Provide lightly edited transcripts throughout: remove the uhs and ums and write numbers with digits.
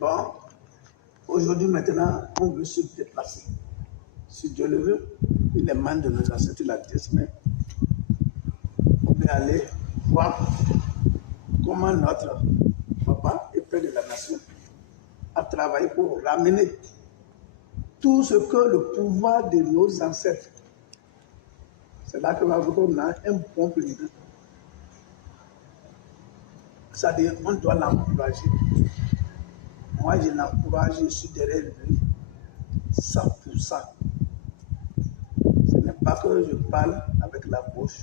Bon, aujourd'hui maintenant, on veut se déplacer. Si Dieu le veut, il est man de nos ancêtres la 10 semaines. On veut aller voir comment notre papa et père de la nation a travaillé pour ramener tout ce que le pouvoir de nos ancêtres. C'est là que on a un bon président. C'est-à-dire on doit l'encourager. Moi, je l'encourage, je suis derrière lui 100%. Ce n'est pas que je parle avec la bouche.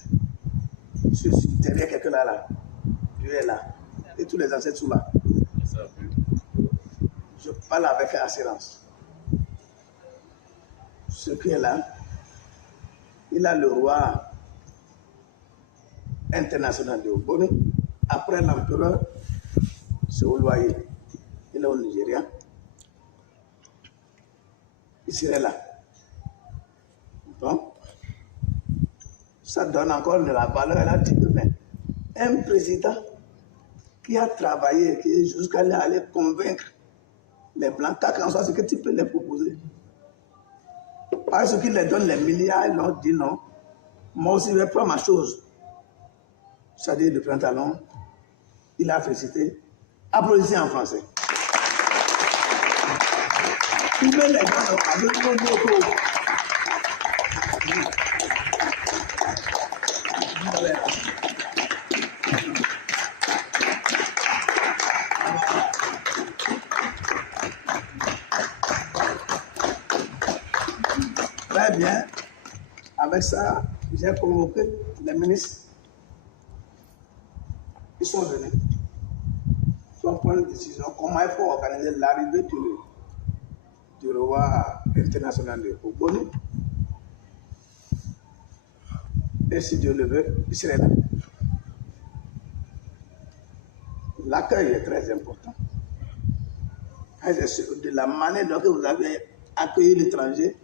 Je suis derrière quelqu'un là. Lui est là. Et tous les ancêtres sont là. Je parle avec assurance. Ce qui est là, il a le roi international de Ogboni. Après l'empereur, c'est au loyer. Il est au Nigeria. Il serait là. Donc, ça donne encore de la valeur à la dit, mais un président qui a travaillé, qui est jusqu'à aller convaincre les Blancs, qu'en soit ce que tu peux les proposer. Parce qu'ils les donnent les milliards, ils leur disent non. Moi aussi, je vais prendre ma chose. C'est-à-dire le pantalon, il a félicité. Applaudissez en français. Il met les gens avec nos motos. Très bien. Avec ça, j'ai convoqué les ministres. Ils sont venus. Ils vont prendre une décision. Comment il faut organiser l'arrivée du roi international de Ogboni. Et si Dieu le veut, il serait là. L'accueil est très important. De la manière dont vous avez accueilli l'étranger,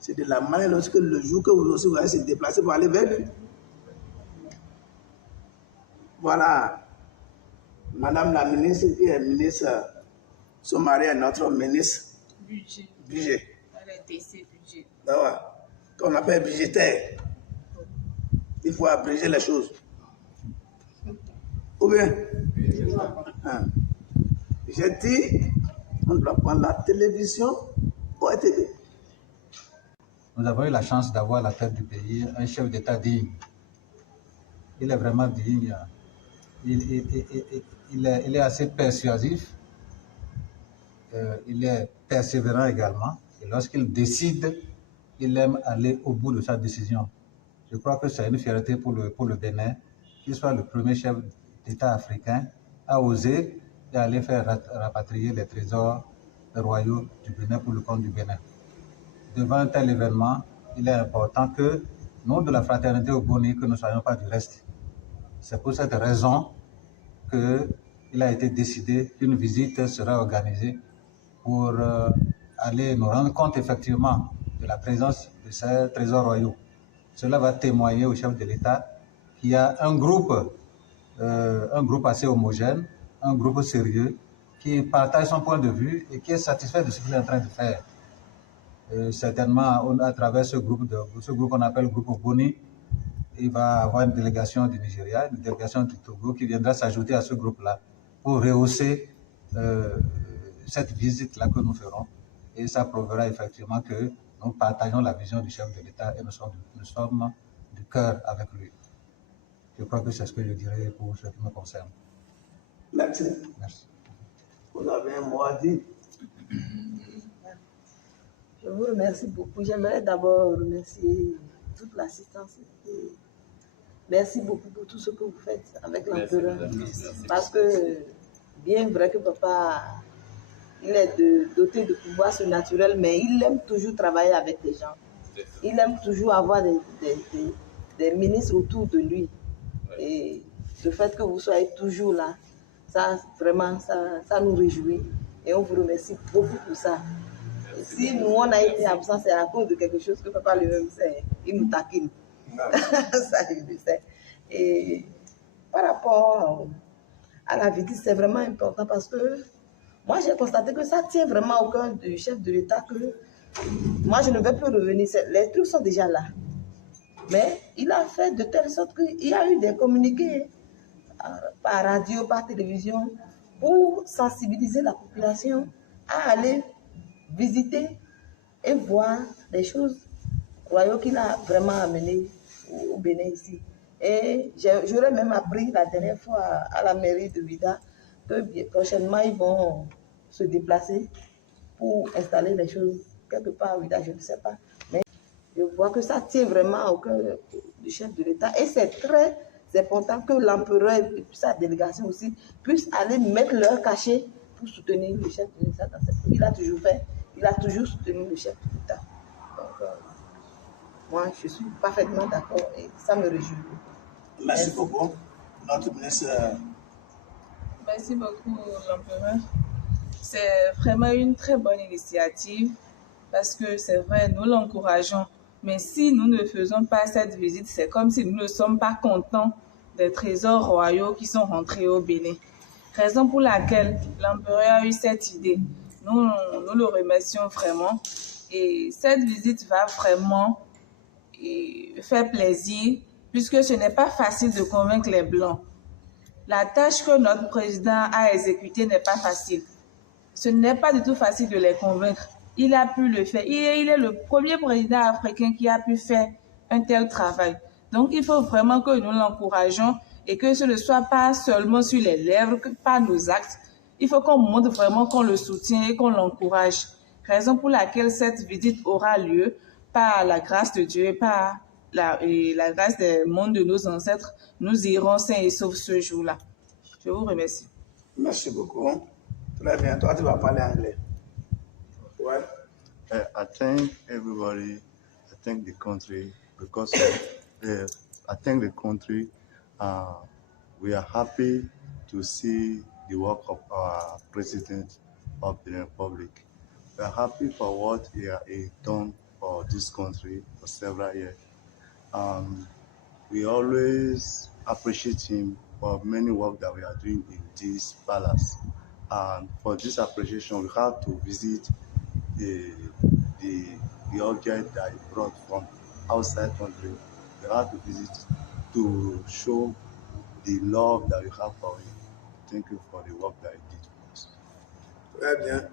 c'est de la manière dont le jour que vous aussi vous allez se déplacer pour aller vers lui. Voilà. Madame la ministre, qui est ministre, son mari est notre ministre. Budget. Budget. Qu'on appelle budgétaire. Il faut abréger les choses. Ou bien? J'ai dit, on doit prendre la télévision pour être aidé. Nous avons eu la chance d'avoir à la tête du pays un chef d'État digne. Il est vraiment digne. Il est assez persuasif. Il est persévérant également. Et lorsqu'il décide, il aime aller au bout de sa décision. Je crois que c'est une fierté pour le Bénin qu'il soit le premier chef d'État africain à oser et aller faire rapatrier les trésors royaux du Bénin pour le compte du Bénin. Devant un tel événement, il est important que, nous de la fraternité Ogboni, que nous ne soyons pas du reste. C'est pour cette raison qu'il a été décidé qu'une visite sera organisée pour aller nous rendre compte effectivement de la présence de ces trésors royaux. Cela va témoigner au chef de l'État qu'il y a un groupe assez homogène, un groupe sérieux, qui partage son point de vue et qui est satisfait de ce qu'il est en train de faire. Certainement, à travers ce groupe qu'on appelle le groupe Ogboni, il va avoir une délégation du Nigeria, une délégation du Togo qui viendra s'ajouter à ce groupe-là pour rehausser cette visite-là que nous ferons. Et ça prouvera effectivement que nous partageons la vision du chef de l'État et nous sommes du cœur avec lui. Je crois que c'est ce que je dirais pour ce qui me concerne. Merci. Merci. Vous avez un mot à dire? Je vous remercie beaucoup. J'aimerais d'abord remercier toute l'assistance. Merci beaucoup pour tout ce que vous faites avec l'empereur. Parce que, bien vrai que papa, il est doté de pouvoirs surnaturels, mais il aime toujours travailler avec des gens. Il aime toujours avoir des ministres autour de lui. Et le fait que vous soyez toujours là, ça vraiment, ça nous réjouit. Et on vous remercie beaucoup pour ça. Et si nous, on a été absents, c'est à cause de quelque chose que papa lui-même sait. Il nous taquine. Ça, je le sais. Et par rapport à la visite, c'est vraiment important parce que Moi, j'ai constaté que ça tient vraiment au cœur du chef de l'État que moi, je ne vais plus revenir. Les trucs sont déjà là. Mais il a fait de telle sorte qu'il y a eu des communiqués par radio, par télévision, pour sensibiliser la population à aller visiter et voir les choses royaux qu'il a vraiment amenées au Bénin ici. Et j'aurais même appris la dernière fois à la mairie de Ouidah que prochainement ils vont se déplacer pour installer les choses quelque part à Ouidah, je ne sais pas. Mais je vois que ça tient vraiment au cœur du chef de l'État et c'est très important que l'empereur et sa délégation aussi puissent aller mettre leur cachet pour soutenir le chef de l'État dans cette. Il a toujours fait, il a toujours soutenu le chef de l'État. Donc, moi, je suis parfaitement d'accord et ça me réjouit. Merci beaucoup. Notre ministre. Merci beaucoup, l'empereur. C'est vraiment une très bonne initiative parce que c'est vrai, nous l'encourageons. Mais si nous ne faisons pas cette visite, c'est comme si nous ne sommes pas contents des trésors royaux qui sont rentrés au Bénin. Raison pour laquelle l'empereur a eu cette idée. Nous le remercions vraiment. Et cette visite va vraiment faire plaisir puisque ce n'est pas facile de convaincre les Blancs. La tâche que notre président a exécutée n'est pas facile. Ce n'est pas du tout facile de les convaincre. Il a pu le faire. Il est le premier président africain qui a pu faire un tel travail. Donc, il faut vraiment que nous l'encourageons et que ce ne soit pas seulement sur les lèvres, que par nos actes. Il faut qu'on montre vraiment qu'on le soutient et qu'on l'encourage. Raison pour laquelle cette visite aura lieu par la grâce de Dieu et par la grâce des mondes de nos ancêtres. Nous irons sains et saufs ce jour-là. Je vous remercie. Merci beaucoup. Très bien. Toi, tu vas parler anglais. Ouais. I thank everybody. I thank the country because I thank the country. We are happy to see the work of our president of the Republic. We are happy for what he has done for this country for several years. We always appreciate him for many work that we are doing in this palace. And for this appreciation, we have to visit the object that he brought from outside country. We have to visit to show the love that we have for him. Thank you for the work that he did for us. Très bien.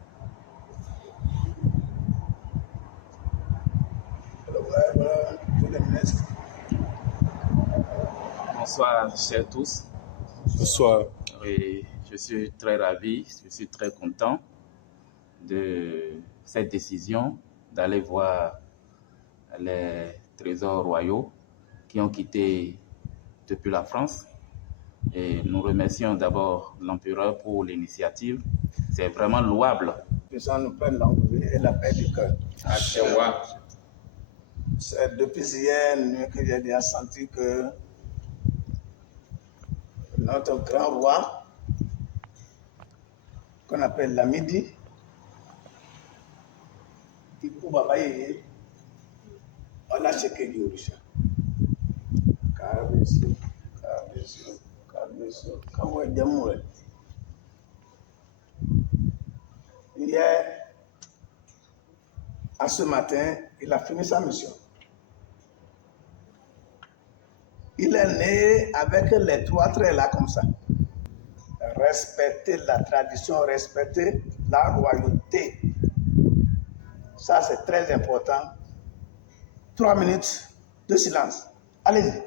Bonsoir, chers tous. Bonsoir. Oui, je suis très ravi, je suis très content de cette décision d'aller voir les trésors royaux qui ont quitté depuis la France. Et nous remercions d'abord l'empereur pour l'initiative. C'est vraiment louable. Que ça nous prenne l'envie et la paix du cœur. C'est depuis hier nuit que j'ai déjà senti que notre grand roi, qu'on appelle Lamidi, il peut pas payer. On a checké du Orisha. Hier, à ce matin, il a fini sa mission. Il est né avec les trois traits là comme ça. Respecter la tradition, respecter la royauté. Ça, c'est très important. 3 minutes de silence. Allez-y.